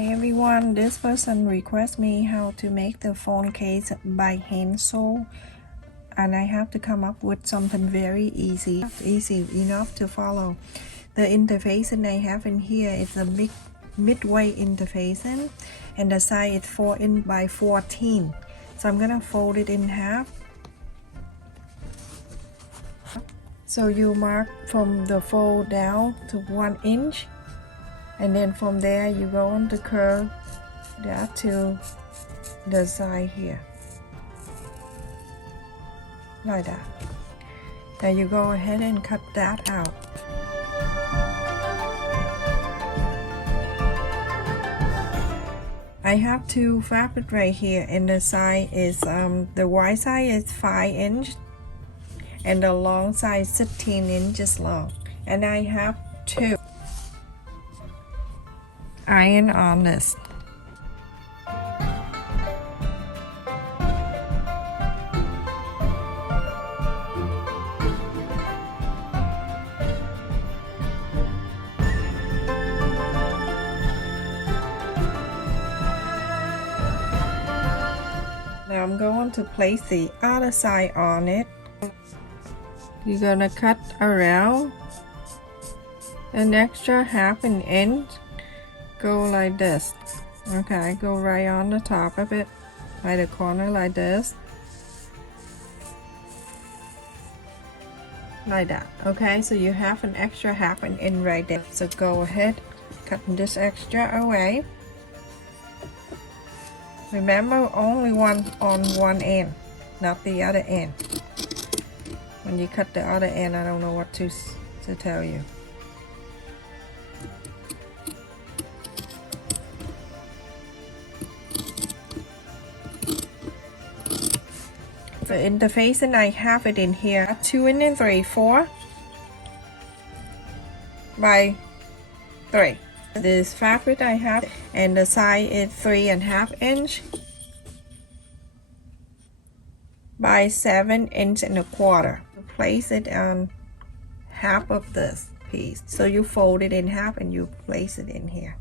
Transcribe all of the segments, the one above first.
Hi everyone, this person requests me how to make the phone case by hand sew, and I have to come up with something very easy enough to follow. The interfacing I have in here is a big midweight interfacing, and the size is 4 inch by 14. So I'm gonna fold it in half. So you mark from the fold down to 1 inch. And then from there you go on to curve that to the side here, like that. Now you go ahead and cut that out. I have two fabric right here, and the side is the wide side is 5 inch and the long side is 16 inches long, and I have two iron on this. Now I'm going to place the other side on it. You're gonna cut around an extra half an inch. Go like this. Okay, go right on the top of it, by the corner like this, like that. Okay, so you have an extra half an inch right there. So go ahead, cut this extra away. Remember, only one on one end, not the other end. When you cut the other end, I don't know what to tell you. The interfacing, I have it in here 2 3/4 by 3. This fabric I have, and the size is 3.5 inch by 7.25 inches. Place it on half of this piece. So you fold it in half and you place it in here.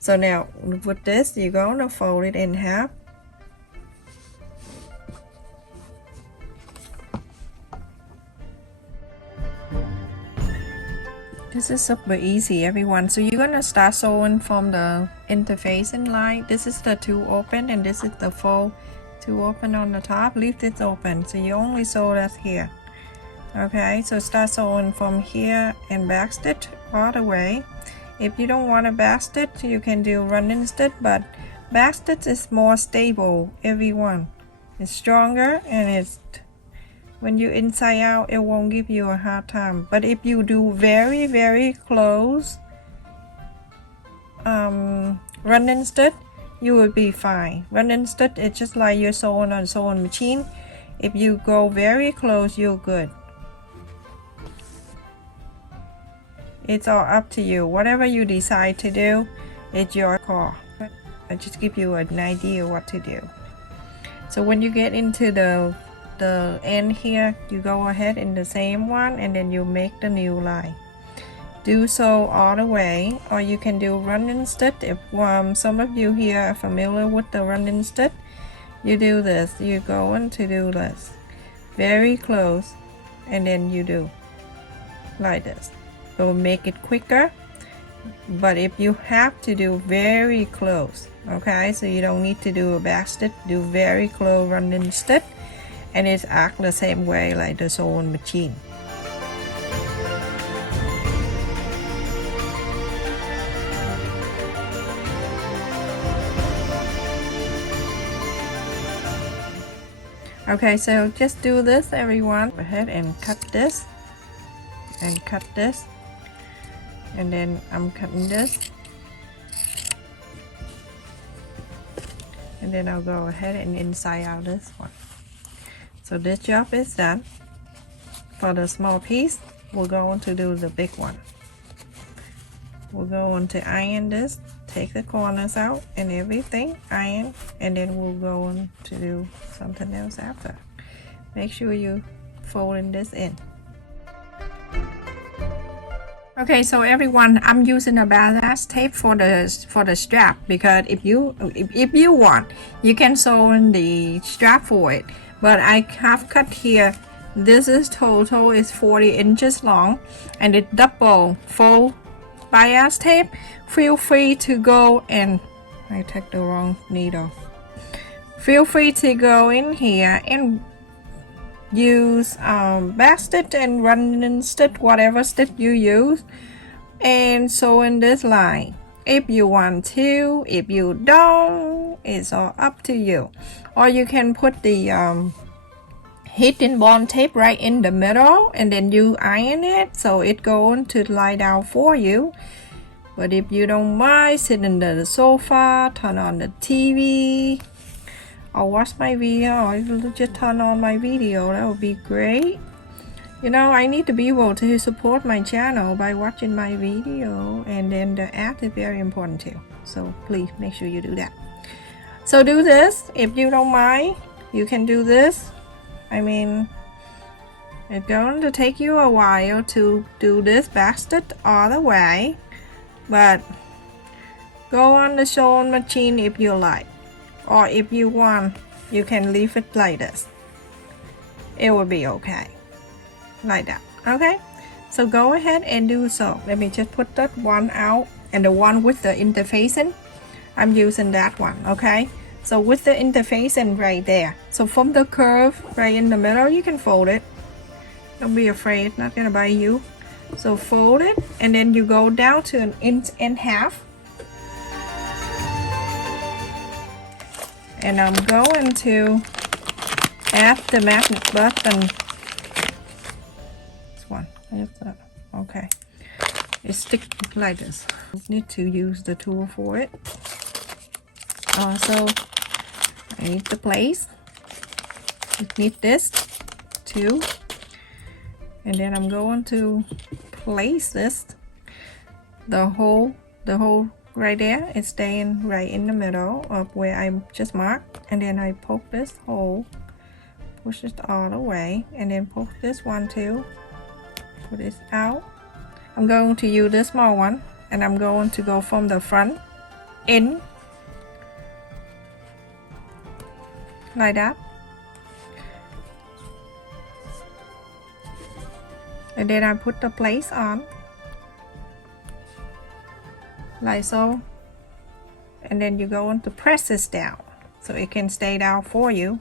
So now with this, you're going to fold it in half. This is super easy, everyone. So you're going to start sewing from the interfacing line. This is the 2 open, and this is the fold 2 open on the top. Leave this open, so you only sew that here. Okay, so start sewing from here and back stitch all the way. If you don't want a back stitch, you can do running stitch, but back stitch is more stable. Everyone, it's stronger, and it's when you inside out, it won't give you a hard time. But if you do very close running stitch, you will be fine. Running stitch, it's just like you're sewing on a sewing machine. If you go very close, you're good. It's all up to you. Whatever you decide to do, it's your call. I just give you an idea what to do. So when you get into the end here, you go ahead in the same one, and then you make the new line. Do so all the way, or you can do running stitch. If some of you here are familiar with the running stitch, you do this. You're going to do this very close, and then you do like this. It will make it quicker, but if you have to do very close, okay, so you don't need to do a back stitch, do very close running stitch, and it's act the same way like the sewing machine. Okay, so just do this, everyone. Go ahead and cut this and cut this, and then I'm cutting this, and then I'll go ahead and inside out this one. So this job is done. For the small piece, we're going to do the big one. We're going to iron this, take the corners out and everything, iron, and then we'll go on to do something else after. Make sure you folding this in. Okay, so everyone, I'm using a ballast tape for the strap, because if you want, you can sew in the strap for it. But I have cut here. This is total is 40 inches long, and it double fold bias tape. Feel free to go and I took the wrong needle. Feel free to go in here and use back stitch and running stitch, whatever stitch you use, and sew in this line if you want to. If you don't, it's all up to you. Or you can put the hidden bond tape right in the middle, and then you iron it so it going to lie down for you. But if you don't mind, sit under the sofa, turn on the TV, or watch my video, or just turn on my video, that would be great. You know, I need to be able to support my channel by watching my video, and then the ad is very important too, so please make sure you do that. So do this if you don't mind. You can do this. I mean, it's going to take you a while to do this back stitch all the way, but go on the sewing machine if you like, or if you want, you can leave it like this. It will be okay, like that. Okay, so go ahead and do so. Let me just put that one out, and the one with the interfacing, I'm using that one. Okay, so with the interfacing right there, so from the curve right in the middle, you can fold it. Don't be afraid, not gonna bite you. So fold it, and then you go down to 1.5 inches. And I'm going to add the magnet button. This one. Okay. It sticks like this. You need to use the tool for it. Also, I need the place. You need this too. And then I'm going to place this, the hole right there is staying right in the middle of where I just marked, and then I poke this hole, push it all the way, and then poke this one too, put it out. I'm going to use this small one, and I'm going to go from the front in like that. And then I put the place on like so, and then you're going to press this down so it can stay down for you.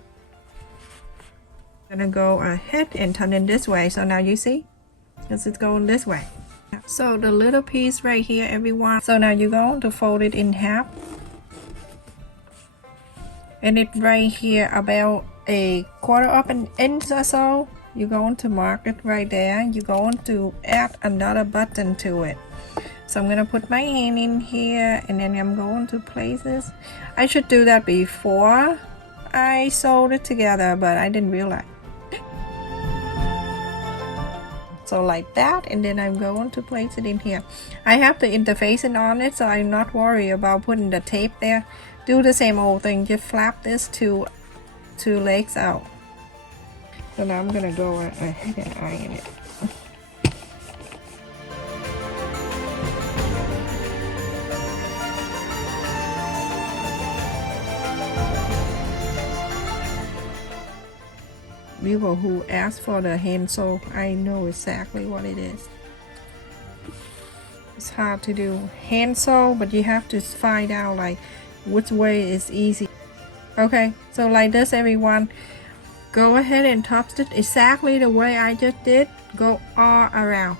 I'm gonna go ahead and turn it this way, so now you see this is going this way. So the little piece right here, everyone, so now you're going to fold it in half, and it right here about 1/4 of an inch or so. You're going to mark it right there. You're going to add another button to it. So I'm going to put my hand in here, and then I'm going to place this. I should do that before I sewed it together, but I didn't realize. So like that, and then I'm going to place it in here. I have the interfacing on it, so I'm not worried about putting the tape there. Do the same old thing, just flap this two legs out. So now I'm gonna go ahead and iron it. People who ask for the hand sew, I know exactly what it is. It's hard to do hand sew, but you have to find out like which way is easy. Okay, so like this, everyone. Go ahead and top stitch exactly the way I just did. Go all around.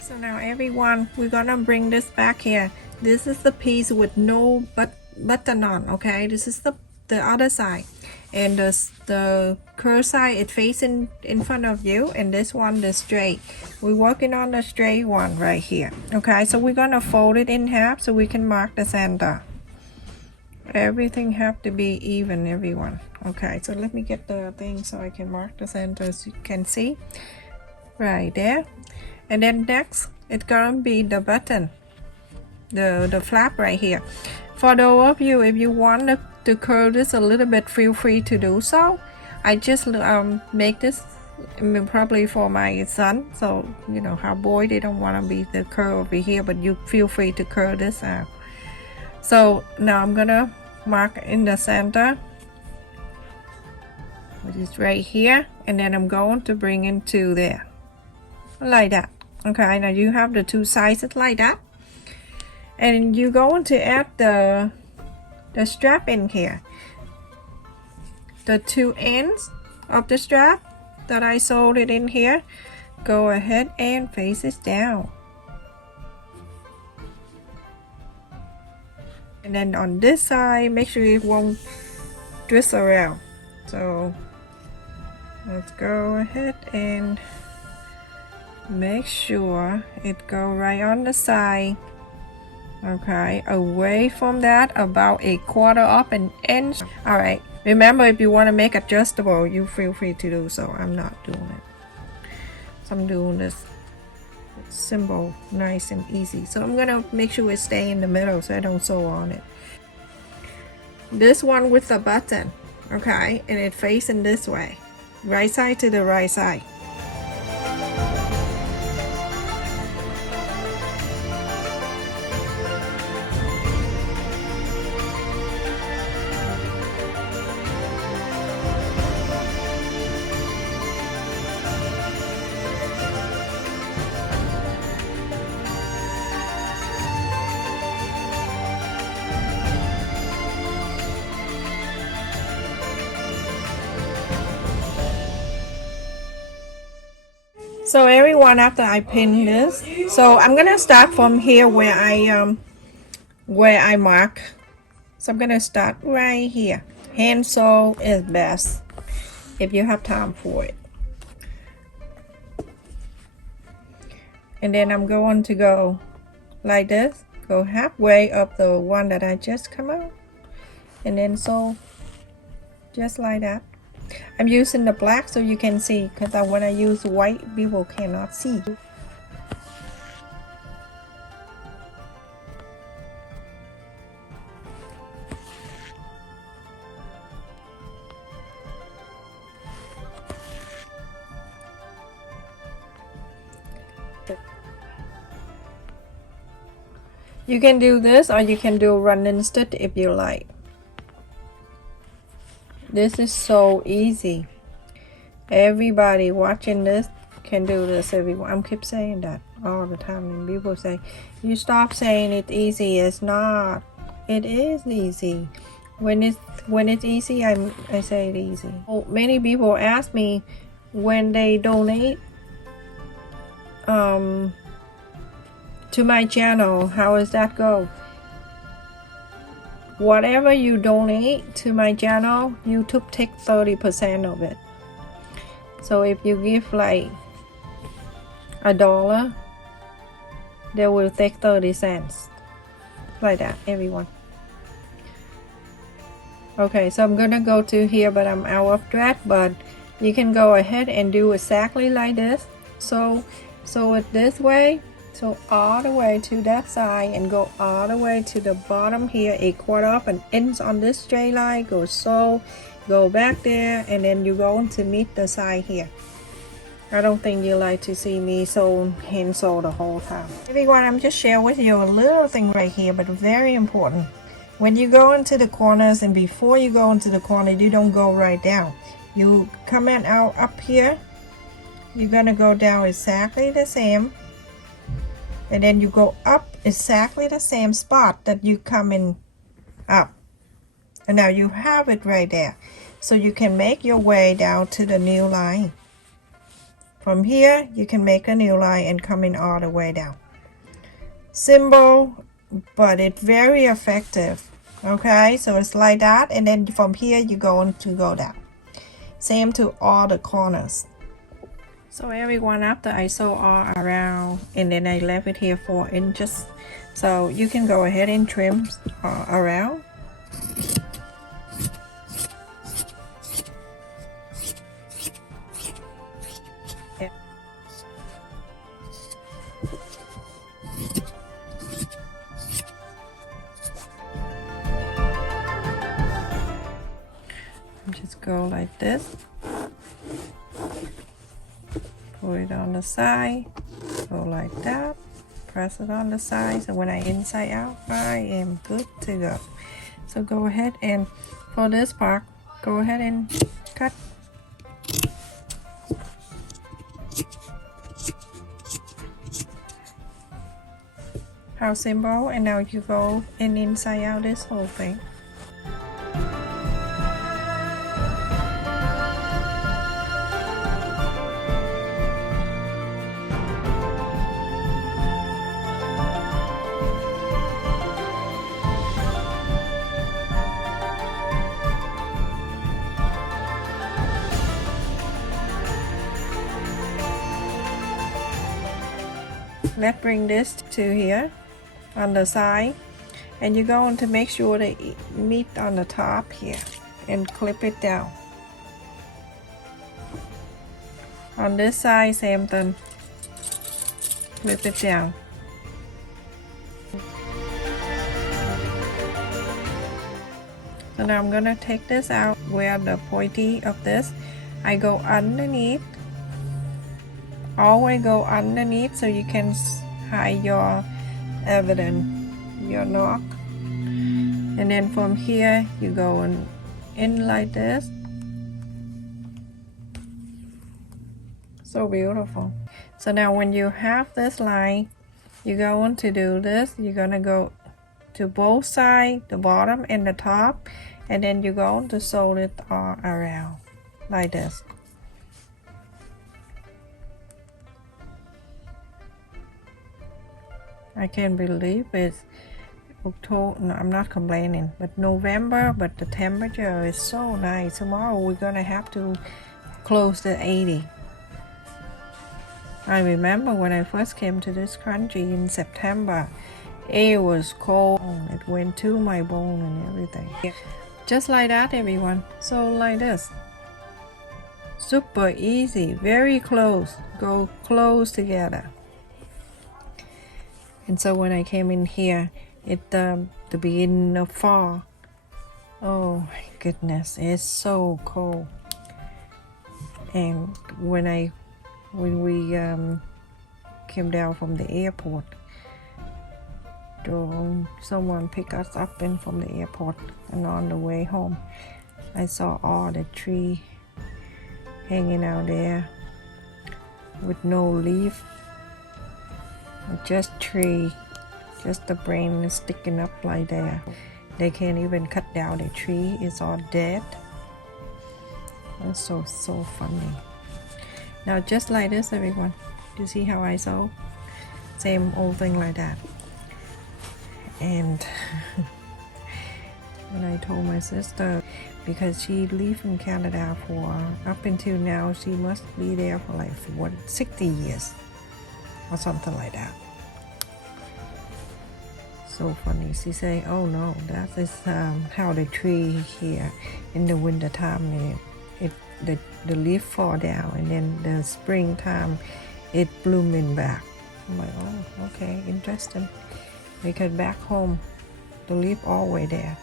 So now everyone, we're gonna bring this back here. This is the piece with no button on. Okay, this is the other side, and the curved side is facing in front of you, and this one the straight. We're working on the straight one right here. Okay, so we're gonna fold it in half so we can mark the center. Everything have to be even, everyone. Okay, so let me get the thing so I can mark the center, so you can see right there. And then next it's gonna be the button, the flap right here. For those of you, if you want to curl this a little bit, feel free to do so. I just make this I mean, probably for my son, so you know how boy they don't want to be the curl over here, but you feel free to curl this out. So now I'm gonna mark in the center, which is right here, and then I'm going to bring into there like that. Okay, now you have the two sizes like that, and you're going to add the strap in here, the two ends of the strap that I sewed it in here. Go ahead and face it down, and then on this side make sure it won't twist around. So let's go ahead and make sure it go right on the side. Okay, away from that about a quarter up an inch. All right, remember, if you want to make adjustable, you feel free to do so. I'm not doing it, so I'm doing this simple, nice and easy. So I'm gonna make sure it stay in the middle so I don't sew on it. This one with the button, okay, and it facing this way, right side to the right side. So everyone, after I pin this, so I'm gonna start from here where I mark. So I'm gonna start right here. Hand sew is best if you have time for it. And then I'm going to go like this, go halfway up the one that I just come out, and then sew just like that. I'm using the black so you can see, because when I use white, people cannot see. You can do this, or you can do running stitch if you like. This is so easy. Everybody watching this can do this. Everyone, I keep saying that all the time, and people say, you stop saying it's easy. It's not. It is easy. When it's easy, I say it's easy. Oh, many people ask me when they donate to my channel, how does that go? Whatever you donate to my channel, YouTube take 30% of it. So if you give like $1, they will take 30 cents. Like that, everyone. Okay, so I'm gonna go to here, but I'm out of thread, but you can go ahead and do exactly like this. So it this way. So all the way to that side and go all the way to the bottom here, a quarter up and ends on this straight line, go sew, go back there, and then you're going to meet the side here. I don't think you like to see me hand sew the whole time. Everyone, I'm just sharing with you a little thing right here, but very important. When you go into the corners, and before you go into the corner, you don't go right down. You come in out up here, you're gonna go down exactly the same. And then you go up exactly the same spot that you come in up. And now you have it right there. So you can make your way down to the new line. From here, you can make a new line and come in all the way down. Simple, but it's very effective. Okay, so it's like that. And then from here, you're going to go down. Same to all the corners. So everyone, after I sew all around, and then I left it here 4 inches, so you can go ahead and trim around. Just go like this. it on the side, go like that, press it on the side, so when I inside out, I am good to go. So go ahead and for this part, go ahead and cut. How simple, and now you go and inside out this whole thing. Let's bring this to here on the side, and you're going to make sure they meet on the top here and clip it down. On this side, same thing, clip it down. So now I'm gonna take this out where the pointy of this, I go underneath, always go underneath so you can hide your evidence, your knock, and then from here you go in like this. So beautiful. So now when you have this line, you're going to do this, you're gonna go to both sides, the bottom and the top, and then you're going to sew it all around like this. I can't believe it's October. No, I'm not complaining, but November, but the temperature is so nice. Tomorrow we're gonna have to close to 80. I remember when I first came to this country in September, it was cold. It went to my bone and everything. Just like that, everyone. So like this. Super easy, very close. Go close together. And so when I came in here, it the beginning of fall. Oh my goodness, it's so cold. And when we came down from the airport, someone picked us up in from the airport, and on the way home, I saw all the tree hanging out there with no leaf. Just tree, just the brain is sticking up like that. They can't even cut down the tree, it's all dead. That's so funny. Now just like this, everyone, you see how I sew? Same old thing like that. And and I told my sister, because she lived in Canada for up until now, she must be there for like 60 years or something like that. So funny. She say, oh no, that is how the tree here in the winter time, the leaf fall down, and then the springtime it blooming back. I'm like, oh, okay, interesting. Because back home the leaf always there.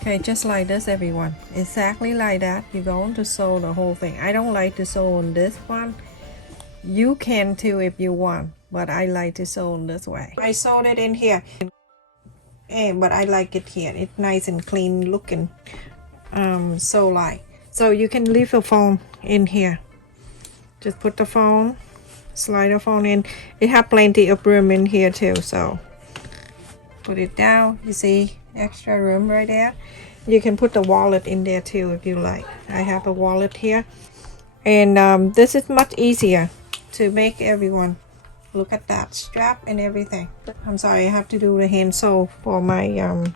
Okay, just like this, everyone, exactly like that. You're going to sew the whole thing. I don't like to sew on this one. You can too if you want, but I like to sew in this way. I sewed it in here, but I like it here. It's nice and clean looking. So light. So you can leave the phone in here. Just put the phone, slide the phone in. It has plenty of room in here too, so put it down. You see, extra room right there. You can put the wallet in there too if you like. I have a wallet here, and this is much easier to make, everyone. Look at that strap and everything. I'm sorry, I have to do the hand sew for my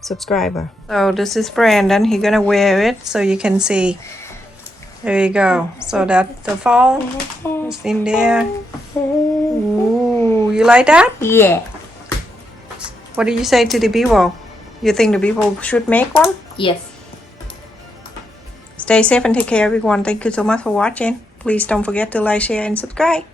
subscriber. So this is Brandon. He's gonna wear it so you can see. There you go. So that the phone is in there. Ooh, you like that? Yeah. What do you say to the people? You think the people should make one? Yes. Stay safe and take care, everyone. Thank you so much for watching. Please don't forget to like, share, and subscribe.